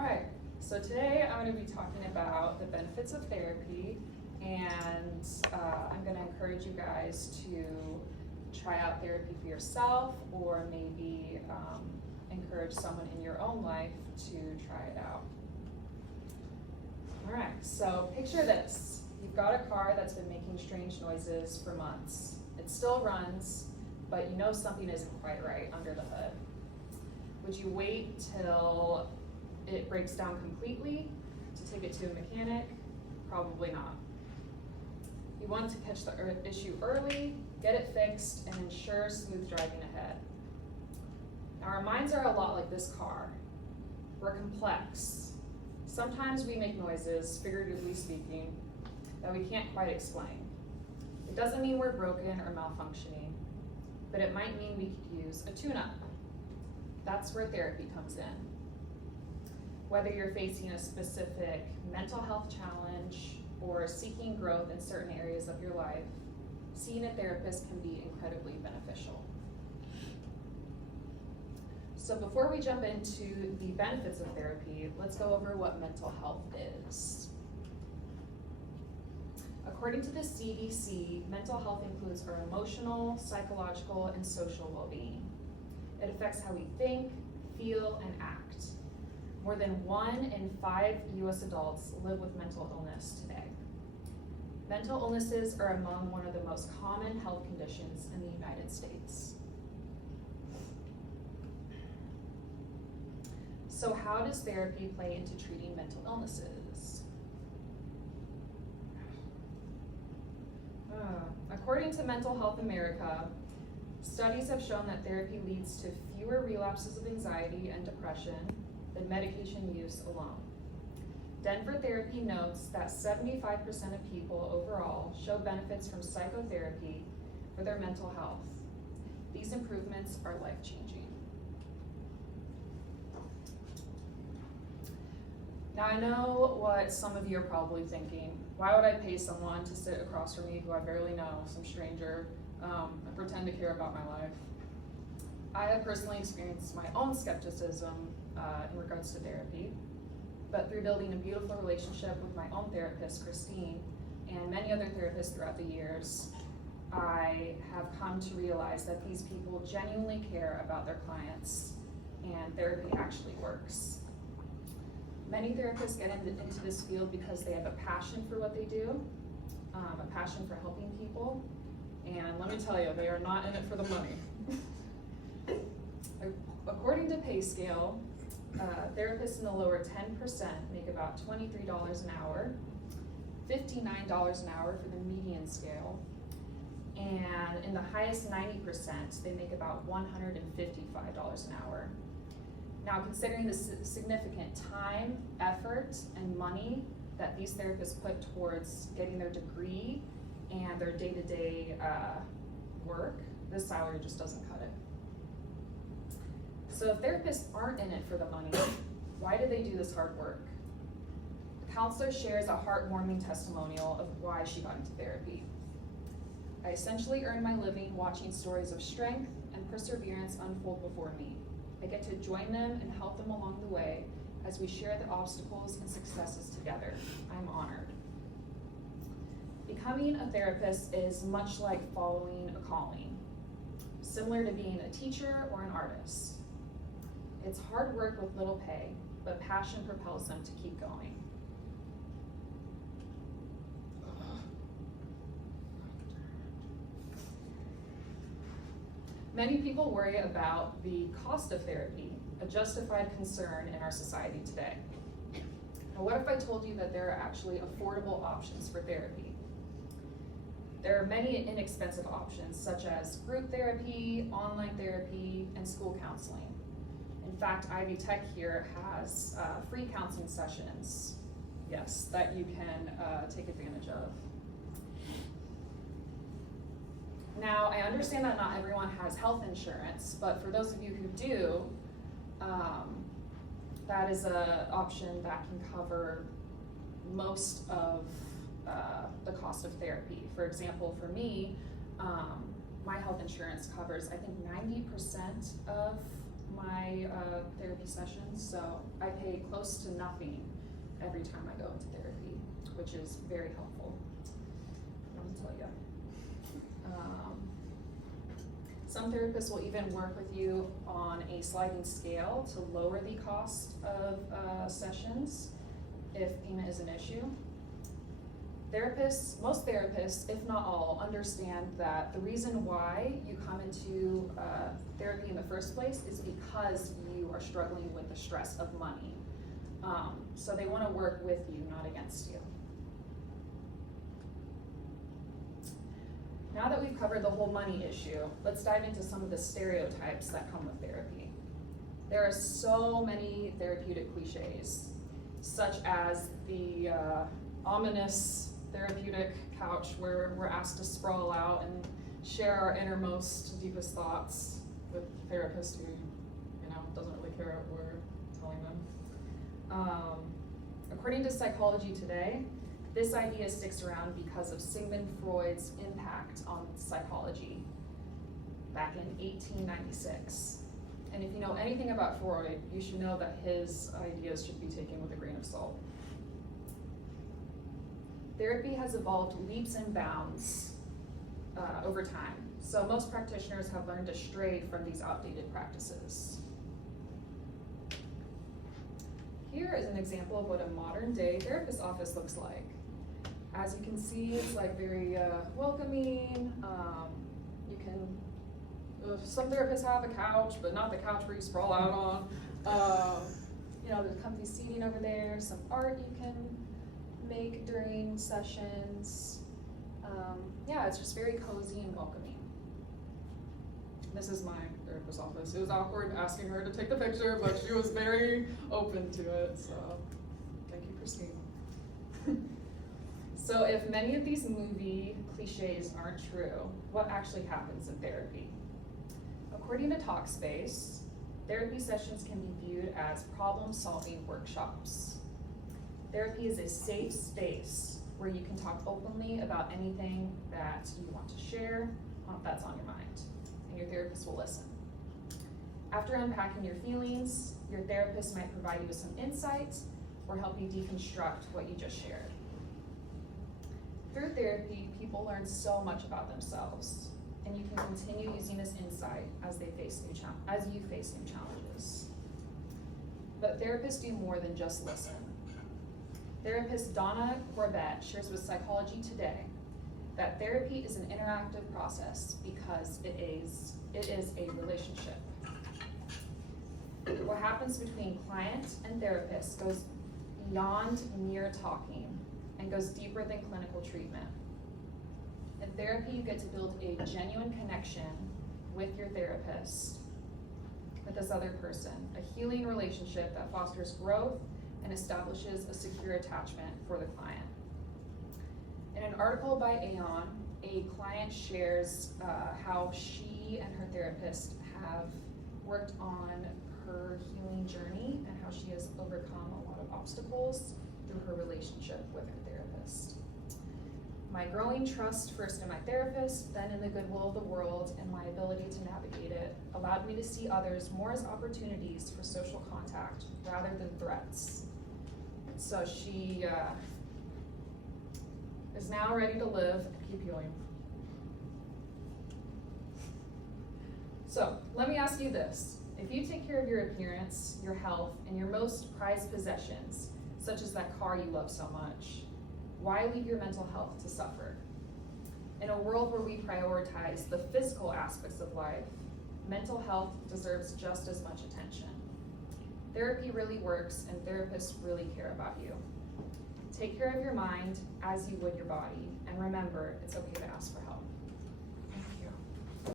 All right, so today I'm going to be talking about the benefits of therapy, and I'm going to encourage you guys to try out therapy for yourself, or maybe encourage someone in your own life to try it out. All right, so picture this. You've got a car that's been making strange noises for months. It still runs, but you know something isn't quite right under the hood. Would you wait till it breaks down completely to take it to a mechanic? Probably not. You want to catch the issue early, get it fixed, and ensure smooth driving ahead. Now, our minds are a lot like this car. We're complex. Sometimes we make noises, figuratively speaking, that we can't quite explain. It doesn't mean we're broken or malfunctioning, but it might mean we could use a tune-up. That's where therapy comes in. Whether you're facing a specific mental health challenge or seeking growth in certain areas of your life, seeing a therapist can be incredibly beneficial. So before we jump into the benefits of therapy, let's go over what mental health is. According to the CDC, mental health includes our emotional, psychological, and social well-being. It affects how we think, feel, and act. More than 1 in 5 US adults live with mental illness today. Mental illnesses are among one of the most common health conditions in the United States. So how does therapy play into treating mental illnesses? According to Mental Health America, studies have shown that therapy leads to fewer relapses of anxiety and depression than medication use alone. Denver Therapy notes that 75% of people overall show benefits from psychotherapy for their mental health. These improvements are life-changing. Now, I know what some of you are probably thinking. Why would I pay someone to sit across from me who I barely know, some stranger, and pretend to care about my life? I have personally experienced my own skepticism in regards to therapy, but through building a beautiful relationship with my own therapist, Christine, and many other therapists throughout the years, I have come to realize that these people genuinely care about their clients, and therapy actually works. Many therapists get into this field because they have a passion for what they do, a passion for helping people, and let me tell you, they are not in it for the money. According to pay scale, therapists in the lower 10% make about $23 an hour, $59 an hour for the median scale, and in the highest 90%, they make about $155 an hour. Now, considering the significant time, effort, and money that these therapists put towards getting their degree and their day-to-day work, this salary just doesn't cut it. So if therapists aren't in it for the money, why do they do this hard work? The counselor shares a heartwarming testimonial of why she got into therapy. I essentially earned my living watching stories of strength and perseverance unfold before me. I get to join them and help them along the way as we share the obstacles and successes together. I'm honored. Becoming a therapist is much like following a calling, similar to being a teacher or an artist. It's hard work with little pay, but passion propels them to keep going. Many people worry about the cost of therapy, a justified concern in our society today. But what if I told you that there are actually affordable options for therapy? There are many inexpensive options, such as group therapy, online therapy, and school counseling. In fact, Ivy Tech here has free counseling sessions, yes, that you can take advantage of. Now, I understand that not everyone has health insurance, but for those of you who do, that is an option that can cover most of the cost of therapy. For example, for me, my health insurance covers, I think, 90% of my therapy sessions, so I pay close to nothing every time I go into therapy, which is very helpful, let me tell you. Some therapists will even work with you on a sliding scale to lower the cost of sessions if payment is an issue. Most therapists, if not all, understand that the reason why you come into therapy in the first place is because you are struggling with the stress of money. So they want to work with you, not against you. Now that we've covered the whole money issue, let's dive into some of the stereotypes that come with therapy. There are so many therapeutic cliches, such as the ominous therapeutic couch where we're asked to sprawl out and share our innermost, deepest thoughts with a therapist who, doesn't really care what we're telling them. According to Psychology Today, this idea sticks around because of Sigmund Freud's impact on psychology back in 1896. And if you know anything about Freud, you should know that his ideas should be taken with a grain of salt. Therapy has evolved leaps and bounds over time, so most practitioners have learned to stray from these outdated practices. Here is an example of what a modern day therapist office looks like. As you can see, it's like very welcoming. Some therapists have a couch, but not the couch where you sprawl out on. There's comfy seating over there, some art you can make during sessions. It's just very cozy and welcoming. This is my therapist's office. It was awkward asking her to take the picture, but she was very open to it, so thank you, Christine. So if many of these movie cliches aren't true, what actually happens in therapy? According to Talkspace, therapy sessions can be viewed as problem-solving workshops. Therapy is a safe space where you can talk openly about anything that you want to share, that's on your mind, and your therapist will listen. After unpacking your feelings, your therapist might provide you with some insight or help you deconstruct what you just shared. Through therapy, people learn so much about themselves, and you can continue using this insight as you face new challenges. But therapists do more than just listen. Therapist Donna Corbett shares with Psychology Today that therapy is an interactive process because it is a relationship. What happens between client and therapist goes beyond mere talking and goes deeper than clinical treatment. In therapy, you get to build a genuine connection with your therapist, with this other person, a healing relationship that fosters growth and establishes a secure attachment for the client. In an article by Aeon, a client shares how she and her therapist have worked on her healing journey and how she has overcome a lot of obstacles through her relationship with her therapist. My growing trust, first in my therapist, then in the goodwill of the world, and my ability to navigate it, allowed me to see others more as opportunities for social contact rather than threats. So she is now ready to live and keep healing. So let me ask you this. If you take care of your appearance, your health, and your most prized possessions, such as that car you love so much, why leave your mental health to suffer? In a world where we prioritize the physical aspects of life, mental health deserves just as much attention. Therapy really works, and therapists really care about you. Take care of your mind as you would your body, and remember, it's okay to ask for help.